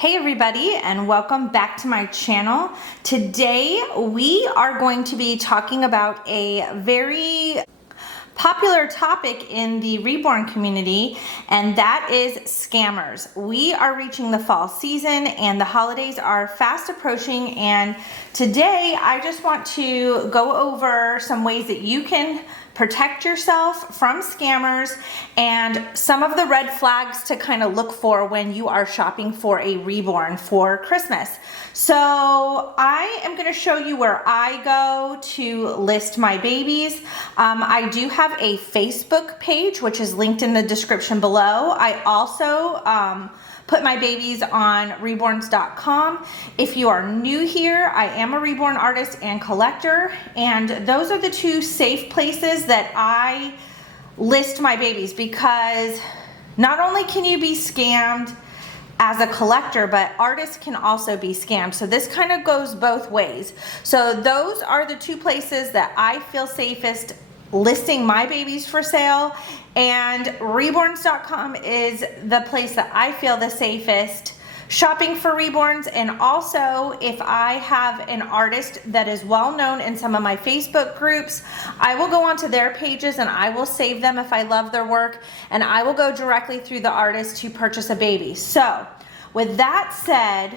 Hey everybody, and welcome back to my channel. Today we are going to be talking about a very popular topic in the Reborn community, and that is scammers. We are reaching the fall season and the holidays are fast approaching, and today I just want to go over some ways that you can protect yourself from scammers and some of the red flags to kind of look for when you are shopping for a Reborn for Christmas. So I am going to show you where I go to list my babies. I do have a Facebook page, which is linked in the description below. I also put my babies on reborns.com. If you are new here, I am a Reborn artist and collector, and those are the two safe places that I list my babies, because not only can you be scammed as a collector, but artists can also be scammed. So this kind of goes both ways. So those are the two places that I feel safest listing my babies for sale, and reborns.com is the place that I feel the safest shopping for Reborns. And also, if I have an artist that is well known in some of my Facebook groups, I will go onto their pages and I will save them if I love their work, and I will go directly through the artist to purchase a baby. So with that said,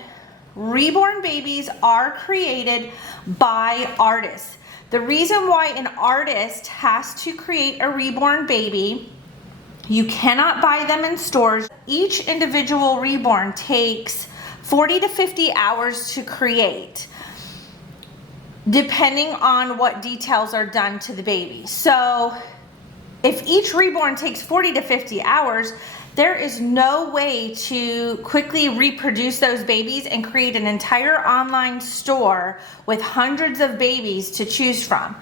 Reborn babies are created by artists. The reason why an artist has to create a Reborn baby, you cannot buy them in stores. Each individual Reborn takes 40 to 50 hours to create, depending on what details are done to the baby. So if each Reborn takes 40 to 50 hours, there is no way to quickly reproduce those babies and create an entire online store with hundreds of babies to choose from.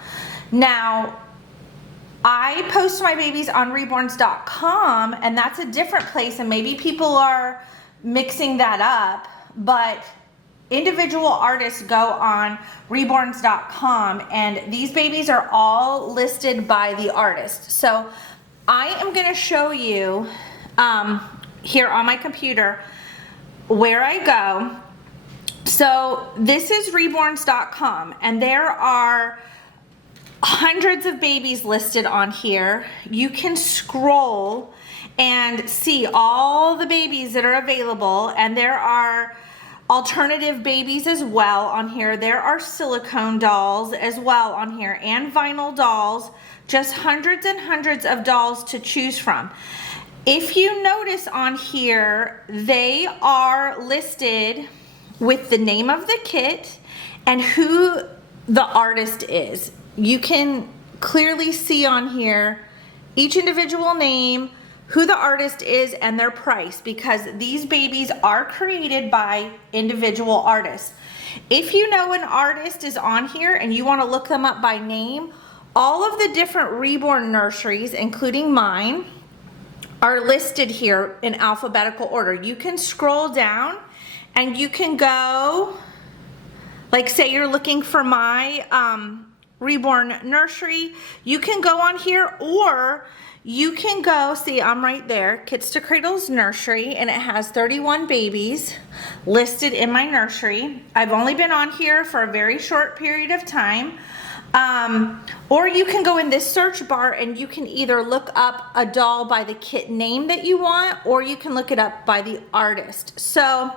Now, I post my babies on reborns.com, and that's a different place, and maybe people are mixing that up, but individual artists go on reborns.com, and these babies are all listed by the artist. So I am going to show you here on my computer where I go. So this is reborns.com, and there are hundreds of babies listed on here. You can scroll and see all the babies that are available, and there are alternative babies as well on here. There are silicone dolls as well on here, and vinyl dolls, just hundreds and hundreds of dolls to choose from. If you notice on here, they are listed with the name of the kit and who the artist is. You can clearly see on here each individual name, who the artist is, and their price, because these babies are created by individual artists. If you know an artist is on here and you want to look them up by name, all of the different Reborn nurseries, including mine, are listed here in alphabetical order. You can scroll down and you can go, like say you're looking for my Reborn nursery, you can go on here, or you can go, see I'm right there, kitstokradlesnursery, and it has 31 babies listed in my nursery. I've only been on here for a very short period of time. Or you can go in this search bar and you can either look up a doll by the kit name that you want, or you can look it up by the artist. So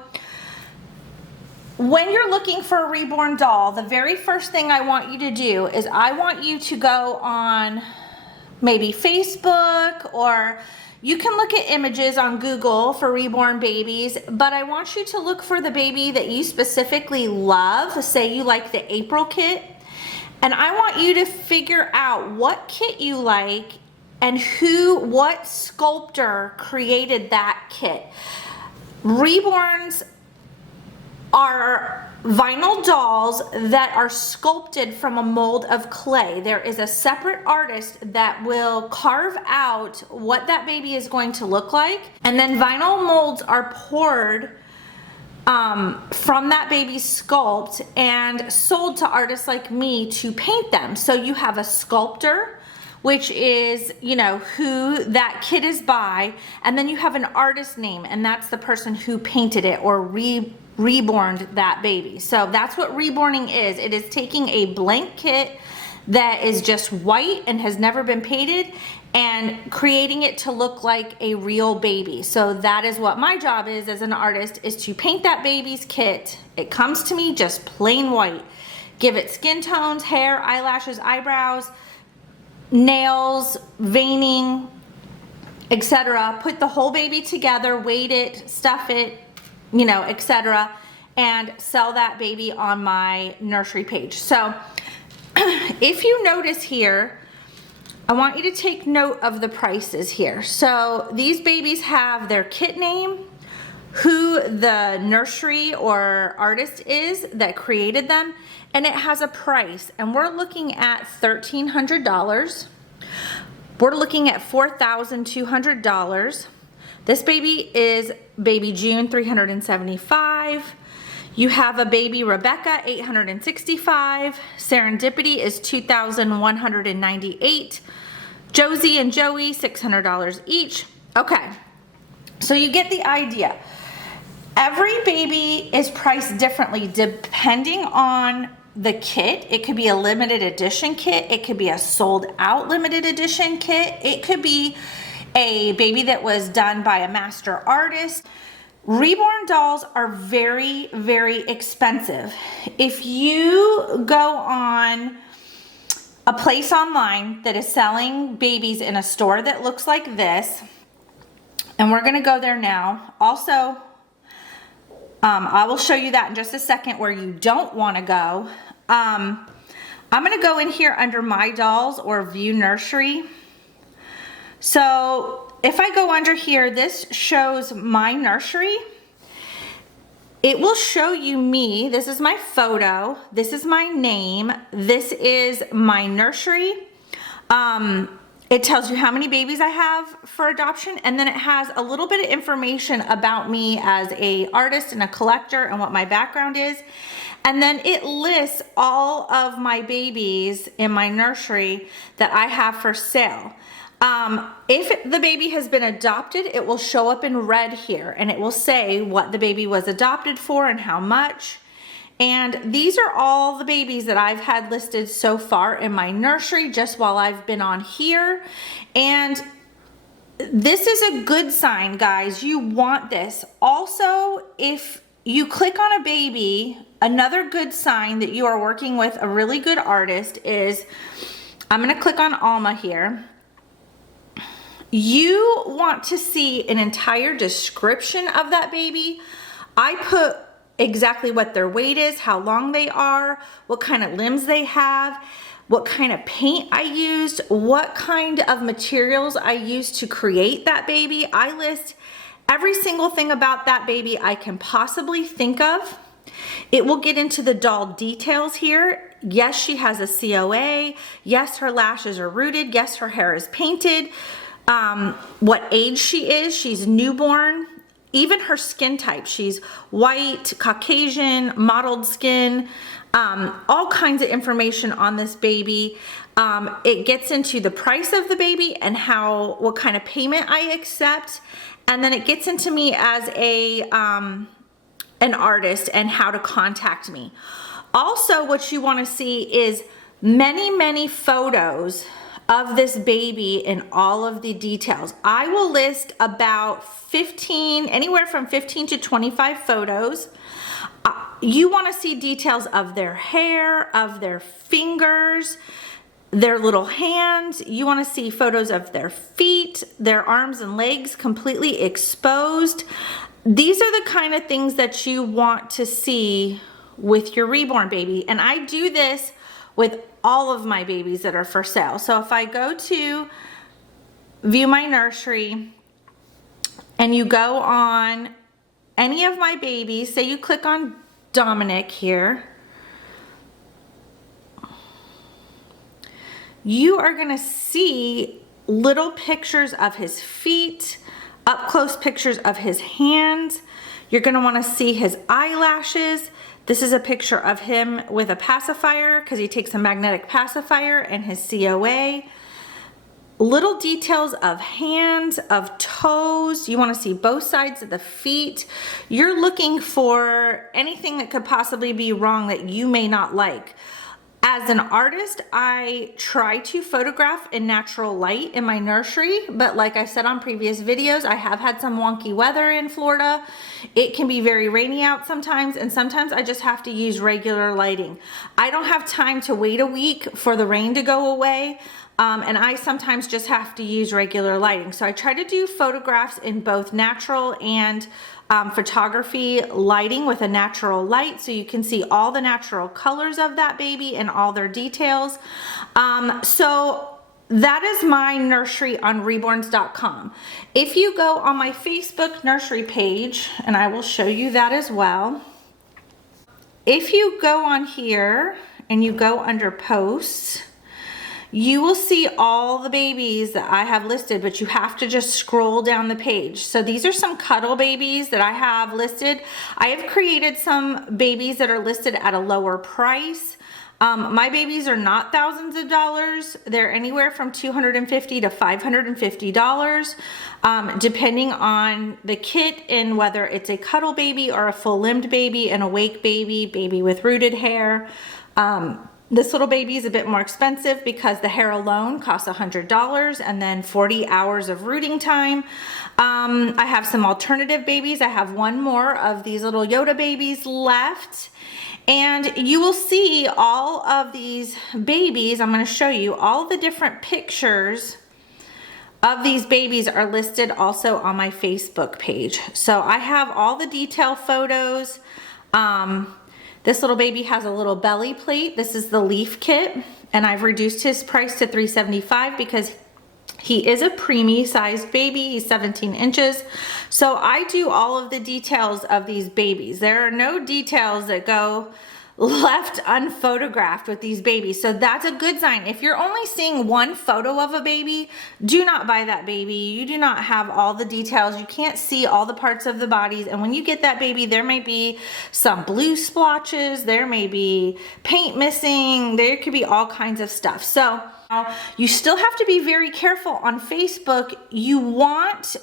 when you're looking for a Reborn doll, the very first thing I want you to do is I want you to go on maybe Facebook, or you can look at images on Google for Reborn babies, but I want you to look for the baby that you specifically love. Say you like the April kit, and I want you to figure out what kit you like and what sculptor created that kit. Reborns are vinyl dolls that are sculpted from a mold of clay. There is a separate artist that will carve out what that baby is going to look like, and then vinyl molds are poured from that baby's sculpt and sold to artists like me to paint them. So you have a sculptor, which is, you know, who that kit is by, and then you have an artist name, and that's the person who painted it or reborned that baby. So that's what reborning is. It is taking a blank kit that is just white and has never been painted and creating it to look like a real baby. So that is what my job is as an artist, is to paint that baby's kit. It comes to me just plain white. Give it skin tones, hair, eyelashes, eyebrows, nails, veining, etc. Put the whole baby together, weight it, stuff it, you know, etc. and sell that baby on my nursery page. So if you notice here, I want you to take note of the prices here. So these babies have their kit name, who the nursery or artist is that created them, and it has a price, and we're looking at $1,300. We're looking at $4,200. This baby is baby June, $375. You have a baby Rebecca, $865. Serendipity is $2,198. Josie and Joey, $600 each. Okay, so you get the idea. Every baby is priced differently depending on the kit. It could be a limited edition kit. It could be a sold out limited edition kit. It could be a baby that was done by a master artist. Reborn dolls are very, very expensive. If you go on a place online that is selling babies in a store that looks like this, and we're gonna go there now. Also, I will show you that in just a second where you don't wanna go. I'm gonna go in here under My Dolls or View Nursery. So if I go under here, this shows my nursery. It will show you me. This is my photo. This is my name. This is my nursery. It tells you how many babies I have for adoption, and then it has a little bit of information about me as a artist and a collector and what my background is. And then it lists all of my babies in my nursery that I have for sale. If the baby has been adopted, it will show up in red here, and it will say what the baby was adopted for and how much. And these are all the babies that I've had listed so far in my nursery just while I've been on here. And this is a good sign, guys. You want this. Also, if you click on a baby, another good sign that you are working with a really good artist is, I'm gonna click on Alma here. You want to see an entire description of that baby. I put exactly what their weight is, how long they are, what kind of limbs they have, what kind of paint I used, what kind of materials I used to create that baby. I list every single thing about that baby I can possibly think of. It will get into the doll details here. Yes, she has a COA. Yes, her lashes are rooted. Yes, her hair is painted. What age she is, she's newborn. Even her skin type, she's white, Caucasian, mottled skin, all kinds of information on this baby. It gets into the price of the baby and what kind of payment I accept. And then it gets into me as an artist and how to contact me. Also, what you want to see is many, many photos of this baby in all of the details. I will list about 15, anywhere from 15 to 25 photos. You want to see details of their hair, of their fingers, their little hands. You want to see photos of their feet, their arms and legs completely exposed. These are the kind of things that you want to see with your reborn baby. And I do this with all of my babies that are for sale. So if I go to View My Nursery and you go on any of my babies, say you click on Dominic here, you are gonna see little pictures of his feet, up close pictures of his hands. You're gonna wanna see his eyelashes. This is a picture of him with a pacifier because he takes a magnetic pacifier and his COA. little details of hands, of toes. You want to see both sides of the feet. You're looking for anything that could possibly be wrong that you may not like. As an artist, I try to photograph in natural light in my nursery, but like I said on previous videos, I have had some wonky weather in Florida. It can be very rainy out sometimes, and sometimes I just have to use regular lighting. I don't have time to wait a week for the rain to go away. And I sometimes just have to use regular lighting. So I try to do photographs in both natural and photography lighting with a natural light, so you can see all the natural colors of that baby and all their details. So that is my nursery on reborns.com. If you go on my Facebook nursery page, and I will show you that as well. If you go on here and you go under posts, you will see all the babies that I have listed, but you have to just scroll down the page. So these are some cuddle babies that I have listed. I have created some babies that are listed at a lower price. My babies are not thousands of dollars. They're anywhere from $250 to $550, depending on the kit and whether it's a cuddle baby or a full-limbed baby, an awake baby, baby with rooted hair. This little baby is a bit more expensive because the hair alone costs $100 and then 40 hours of rooting time. I have some alternative babies. I have one more of these little Yoda babies left. And you will see all of these babies. I'm going to show you all the different pictures of these babies are listed also on my Facebook page. So I have all the detail photos. This little baby has a little belly plate. This is the leaf kit, and I've reduced his price to $375 because he is a preemie sized baby. He's 17 inches. So I do all of the details of these babies. There are no details that go left unphotographed with these babies. So that's a good sign. If you're only seeing one photo of a baby, do not buy that baby. You do not have all the details. You can't see all the parts of the bodies. And when you get that baby, there may be some blue splotches. There may be paint missing. There could be all kinds of stuff. So you still have to be very careful on Facebook. You want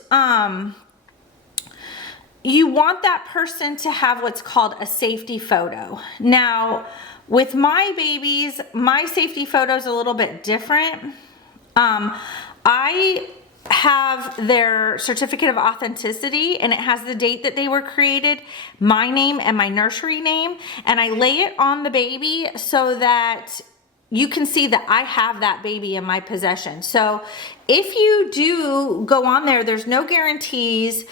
that person to have what's called a safety photo. Now, with my babies, my safety photo is a little bit different. I have their certificate of authenticity, and it has the date that they were created, my name and my nursery name, and I lay it on the baby so that you can see that I have that baby in my possession. So if you do go on there, there's no guarantees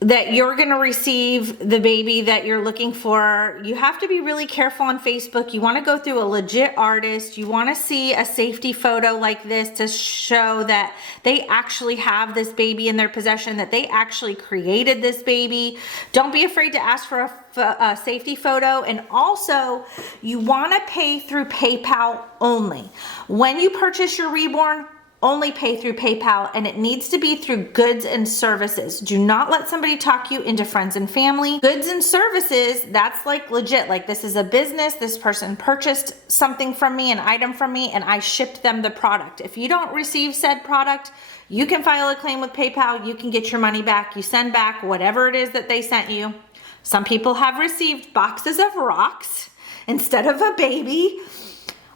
that you're going to receive the baby that you're looking for. You have to be really careful on Facebook. You want to go through a legit artist. You want to see a safety photo like this to show that they actually have this baby in their possession, that they actually created this baby. Don't be afraid to ask for a safety photo. And also, you want to pay through PayPal only. When you purchase your Reborn, only pay through PayPal, and it needs to be through goods and services. Do not let somebody talk you into friends and family. Goods and services, that's like legit. Like, this is a business. This person purchased something from me, an item from me, and I shipped them the product. If you don't receive said product, you can file a claim with PayPal. You can get your money back. You send back whatever it is that they sent you. Some people have received boxes of rocks instead of a baby,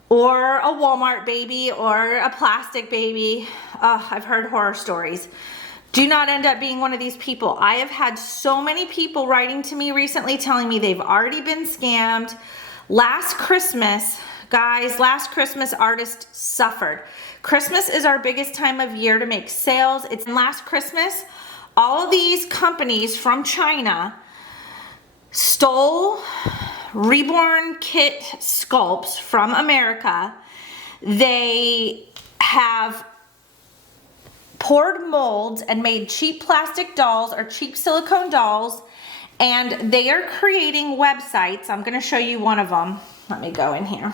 or a Walmart baby, or a plastic baby. I've heard horror stories. Do not end up being one of these people. I have had so many people writing to me recently telling me they've already been scammed. Last Christmas, guys, last Christmas artists suffered. Christmas is our biggest time of year to make sales. It's last Christmas, all of these companies from China stole Reborn kit sculpts from America. They have poured molds and made cheap plastic dolls or cheap silicone dolls, and they are creating websites. I'm going to show you one of them. Let me go in here.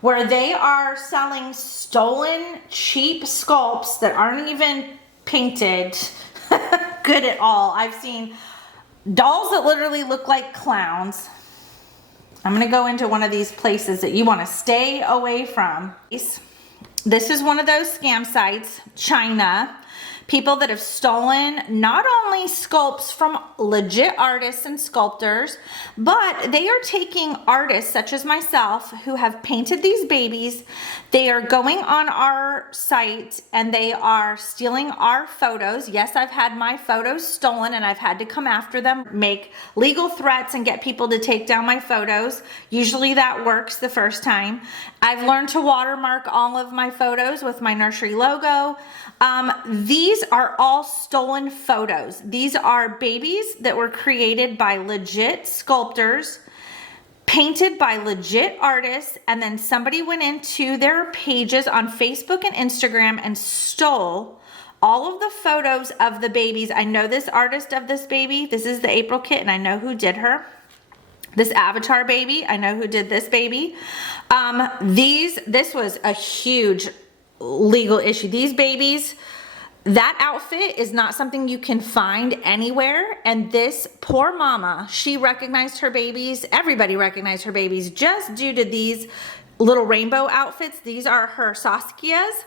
Where they are selling stolen cheap sculpts that aren't even painted good at all. I've seen dolls that literally look like clowns. I'm going to go into one of these places that you want to stay away from. This is one of those scam sites, China. People that have stolen not only sculpts from legit artists and sculptors, but they are taking artists such as myself who have painted these babies. They are going on our site and they are stealing our photos. Yes, I've had my photos stolen and I've had to come after them, make legal threats and get people to take down my photos. Usually that works the first time. I've learned to watermark all of my photos with my nursery logo. These are all stolen photos. These are babies that were created by legit sculptors, painted by legit artists, and then somebody went into their pages on Facebook and Instagram and stole all of the photos of the babies. I know this artist of this baby. This is the April kit, and I know who did her. This avatar baby, I know who did this baby. This was a huge legal issue. These babies, that outfit is not something you can find anywhere. And this poor mama, she recognized her babies. Everybody recognized her babies just due to these little rainbow outfits. These are her Saskias.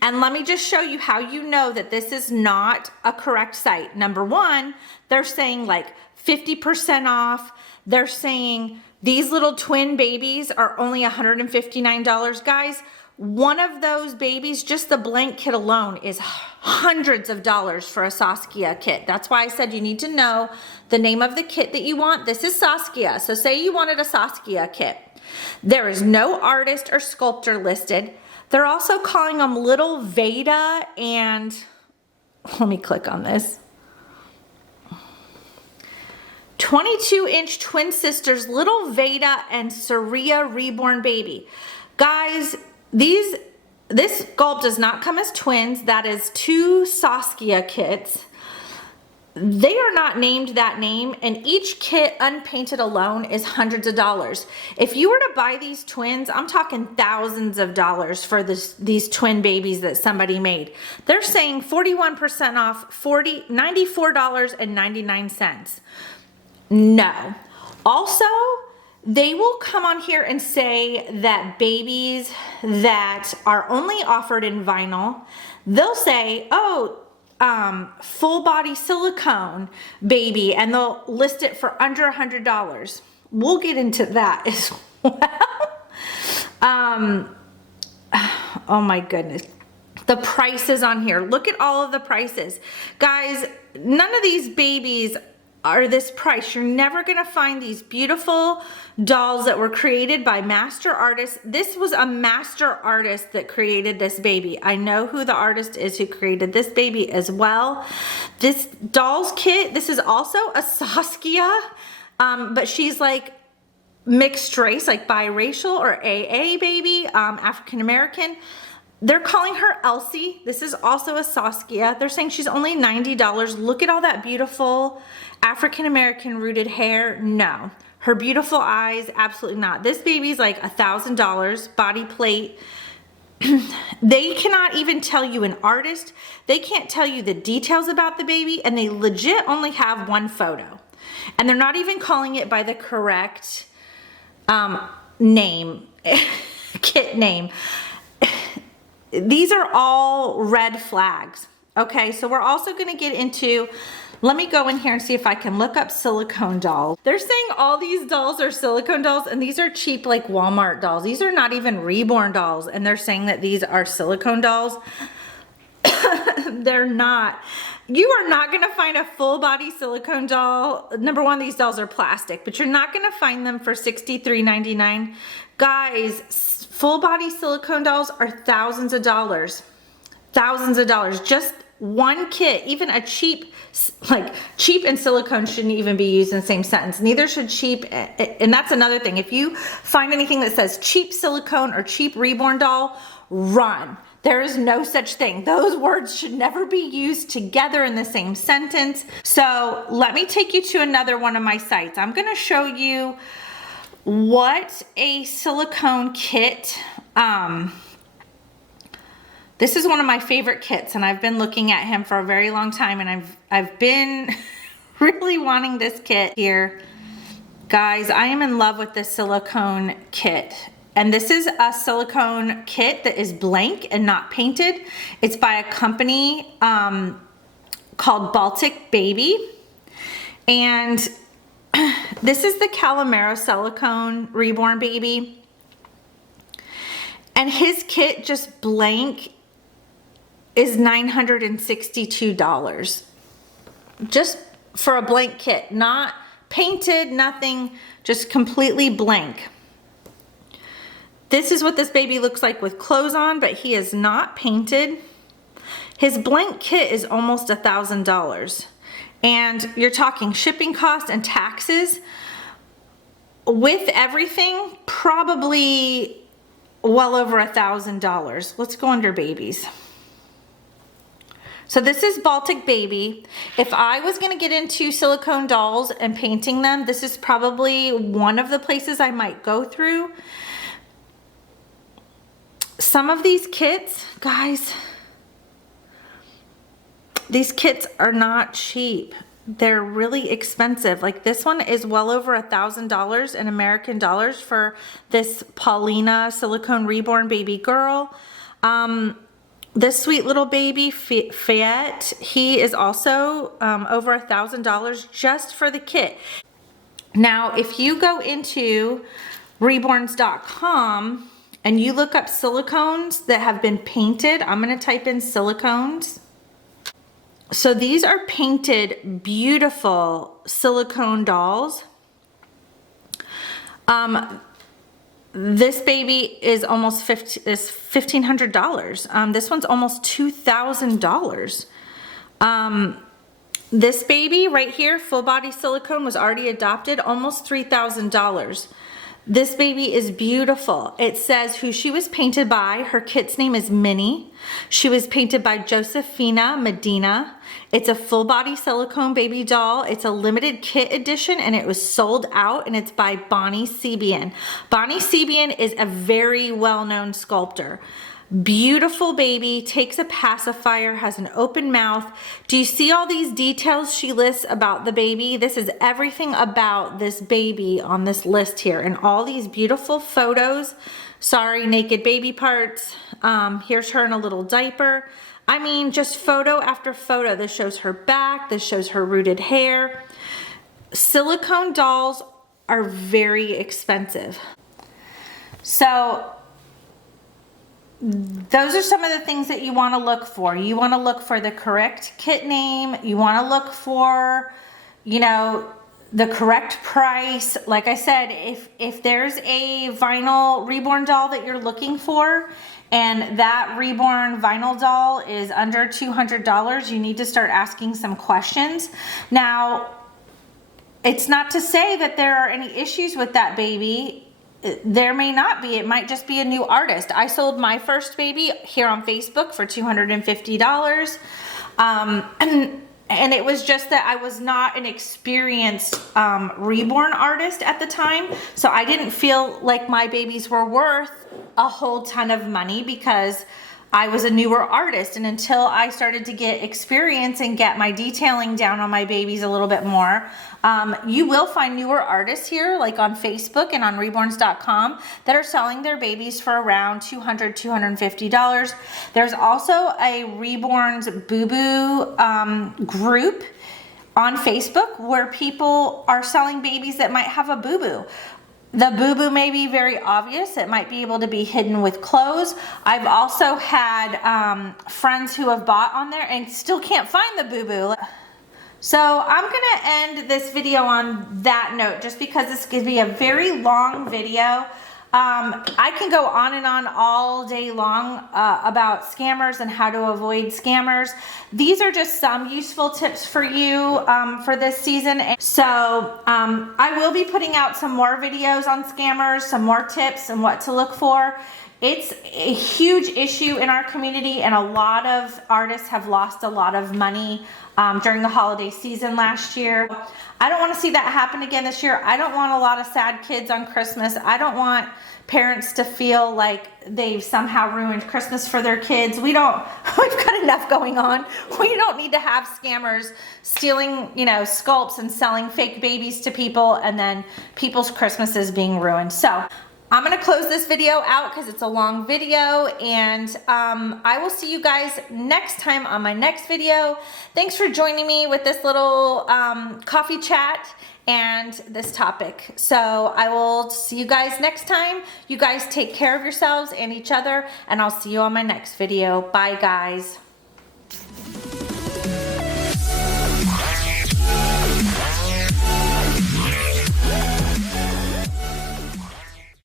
And let me just show you how you know that this is not a correct site. Number one, they're saying like 50% off. They're saying these little twin babies are only $159. Guys, one of those babies, just the blank kit alone, is hundreds of dollars for a Saskia kit. That's why I said you need to know the name of the kit that you want. This is Saskia. So say you wanted a Saskia kit. There is no artist or sculptor listed. They're also calling them Little Veda and, let me click on this. 22-inch twin sisters, Little Veda and Saria Reborn baby. Guys, this sculpt does not come as twins. That is two Saskia kits. They are not named that name, and each kit unpainted alone is hundreds of dollars. If you were to buy these twins, I'm talking thousands of dollars for these twin babies that somebody made. They're saying 41% off, $94.99. No. Also, they will come on here and say that babies that are only offered in vinyl, they'll say, oh, full body silicone baby, and they'll list it for under $100. We'll get into that as well. Oh my goodness. The prices on here. Look at all of the prices. Guys, none of these babies are this price. You're never gonna find these beautiful dolls that were created by master artists. This was a master artist that created this baby. I know who the artist is who created this baby as well. This doll's kit, this is also a Saskia, but she's like mixed race, like biracial or AA baby, African American. They're calling her Elsie. This is also a Saskia. They're saying she's only $90. Look at all that beautiful African-American rooted hair. No. Her beautiful eyes, absolutely not. This baby's like $1,000, body plate. They cannot even tell you an artist. They can't tell you the details about the baby, and they legit only have one photo. And they're not even calling it by the correct name, kit name. These are all red flags. Okay, so we're also gonna get into, let me go in here and see if I can look up silicone dolls. They're saying all these dolls are silicone dolls, and these are cheap like Walmart dolls. These are not even Reborn dolls, and they're saying that these are silicone dolls. They're not. You are not gonna find a full body silicone doll. Number one, these dolls are plastic, but you're not gonna find them for $63.99. Guys, full body silicone dolls are thousands of dollars. Thousands of dollars. Just one kit, even a cheap, like cheap and silicone shouldn't even be used in the same sentence. Neither should cheap, and that's another thing. If you find anything that says cheap silicone or cheap Reborn doll, run. There is no such thing. Those words should never be used together in the same sentence. So let me take you to another one of my sites. I'm gonna show you what a silicone kit, this is one of my favorite kits, and I've been looking at him for a very long time, and I've been really wanting this kit here. Guys, I am in love with this silicone kit. And this is a silicone kit that is blank and not painted. It's by a company called Baltic Baby. And this is the Calamero silicone Reborn baby. And his kit, just blank, is $962. Just for a blank kit, not painted, nothing, just completely blank. This is what this baby looks like with clothes on, but he is not painted. His blank kit is almost $1,000. And you're talking shipping costs and taxes. With everything, probably well over $1,000. Let's go under babies. So this is Baltic Baby. If I was gonna get into silicone dolls and painting them, this is probably one of the places I might go through. Some of these kits, guys, these kits are not cheap. They're really expensive. Like this one is well over $1,000 in American dollars for this Paulina silicone Reborn baby girl. This sweet little baby, Fayette, he is also over $1,000 just for the kit. Now, if you go into reborns.com and you look up silicones that have been painted, I'm gonna type in silicones. So these are painted, beautiful silicone dolls. This baby is almost $1,500. This one's almost $2,000. This baby right here, full body silicone, was already adopted, almost $3,000. This baby is beautiful. It says who she was painted by. Her kit's name is Minnie. She was painted by Josefina Medina. It's a full body silicone baby doll. It's a limited kit edition and it was sold out, and it's by Bonnie Sebastian. Bonnie Sebastian is a very well-known sculptor. Beautiful baby, takes a pacifier, has an open mouth. Do you see all these details she lists about the baby? This is everything about this baby on this list here, and all these beautiful photos. Sorry, naked baby parts. Here's her in a little diaper. I mean, just photo after photo. This shows her back, this shows her rooted hair. Silicone dolls are very expensive. So those are some of the things that you want to look for. You want to look for the correct kit name. You want to look for, you know, the correct price. Like I said, if there's a vinyl Reborn doll that you're looking for, and that Reborn vinyl doll is under $200, you need to start asking some questions. Now, it's not to say that there are any issues with that baby. There may not be. It might just be a new artist. I sold my first baby here on Facebook for $250. And it was just that I was not an experienced Reborn artist at the time. So I didn't feel like my babies were worth a whole ton of money because I was a newer artist. And until I started to get experience and get my detailing down on my babies a little bit more, you will find newer artists here, like on Facebook and on reborns.com, that are selling their babies for around $200, $250. There's also a Reborns Boo Boo group on Facebook where people are selling babies that might have a boo-boo. The boo-boo may be very obvious. It might be able to be hidden with clothes. I've also had friends who have bought on there and still can't find the boo-boo. So I'm gonna end this video on that note, just because this could be a very long video. I can go on and on all day long about scammers and how to avoid scammers. These are just some useful tips for you for this season. So I will be putting out some more videos on scammers, some more tips and what to look for. It's a huge issue in our community, and a lot of artists have lost a lot of money during the holiday season last year. I don't want to see that happen again this year. I don't want a lot of sad kids on Christmas. I don't want parents to feel like they've somehow ruined Christmas for their kids. We've got enough going on. We don't need to have scammers stealing, you know, sculpts and selling fake babies to people, and then people's Christmases being ruined. So I'm gonna close this video out because it's a long video, and I will see you guys next time on my next video. Thanks for joining me with this little coffee chat and this topic. So I will see you guys next time. You guys take care of yourselves and each other, and I'll see you on my next video. Bye, guys.